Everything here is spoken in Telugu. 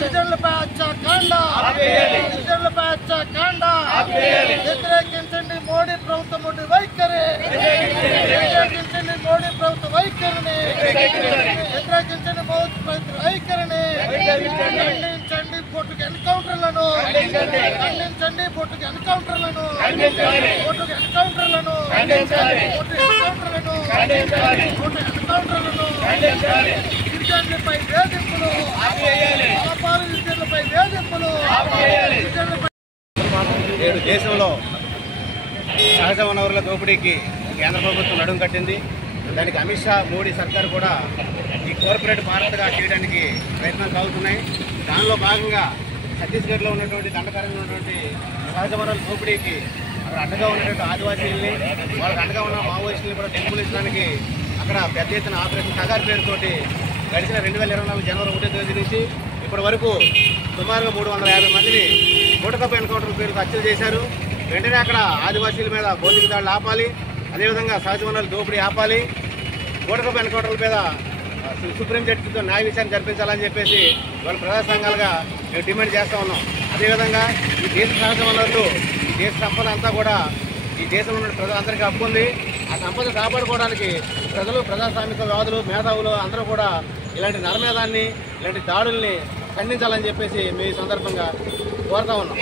గిరిజనులపై హత్యాకాండ, గిరిజనులపై హత్యాకాండ వ్యతిరేకించండి మోడీ ప్రభుత్వం వైఖరి, వ్యతిరేకించండి మోడీ ప్రభుత్వ వైఖరిని, వ్యతిరేకించండి మోదీ ప్రభుత్వ వైఖరిని, ఖండించండి బొట్టుకు ఎన్కౌంటర్లను, ఖండించండి బొట్టుకు ఎన్కౌంటర్లను, బొట్టుకు ఎన్కౌంటర్లను, గిరిజనులపై వేధింపులు, గిరిజనులపై వేధింపులు. నేడు దేశంలో సహజ వనరుల దోపిడీకి కేంద్ర ప్రభుత్వం నడుం కట్టింది. దానికి అమిత్ షా మోడీ సర్కార్ కూడా ఈ కార్పొరేట్ భారత్గా చేయడానికి ప్రయత్నాలు సాగుతున్నాయి. దానిలో భాగంగా ఛత్తీస్గఢ్లో ఉన్నటువంటి దండకరంగా ఉన్నటువంటి సహజ వనరుల దోపిడీకి అక్కడ అండగా ఉన్నటువంటి ఆదివాసీల్ని, వాళ్ళకి అండగా ఉన్న మావోయిస్టులను కూడా నిర్మూలించడానికి అక్కడ పెద్ద ఎత్తున ఆపరేషన్ సగార్ పేరుతోటి గడిచిన 2024 జనవరి 1వ తేదీ నుంచి ఇప్పటి వరకు సుమారుగా 350 మందిని బూటకపు ఎన్కౌంటర్ పేరుతో హత్యలు చేశారు. వెంటనే అక్కడ ఆదివాసీల మీద భౌతిక దాడులు ఆపాలి, అదేవిధంగా సహజ వనరుల దోపిడీ ఆపాలి, బూటకపు ఎన్కౌంటర్ల మీద సుప్రీం జడ్జితో న్యాయ విచారణ జరిపించాలని చెప్పేసి వాళ్ళ ప్రజా సంఘాలుగా మేము డిమాండ్ చేస్తూ ఉన్నాం. అదేవిధంగా ఈ దేశ సహజ వనరులు, ఈ దేశ సంపద అంతా కూడా ఈ దేశంలో ఉన్న ప్రజలందరికీ హక్కు ఉంది. ఆ సంపద కాపాడుకోవడానికి ప్రజలు, ప్రజాస్వామికవాదులు, మేధావులు అందరూ కూడా ఇలాంటి నరమేధాన్ని, ఇలాంటి దాడుల్ని ఖండించాలని చెప్పేసి మేము ఈ సందర్భంగా కోరుతా ఉన్నాం.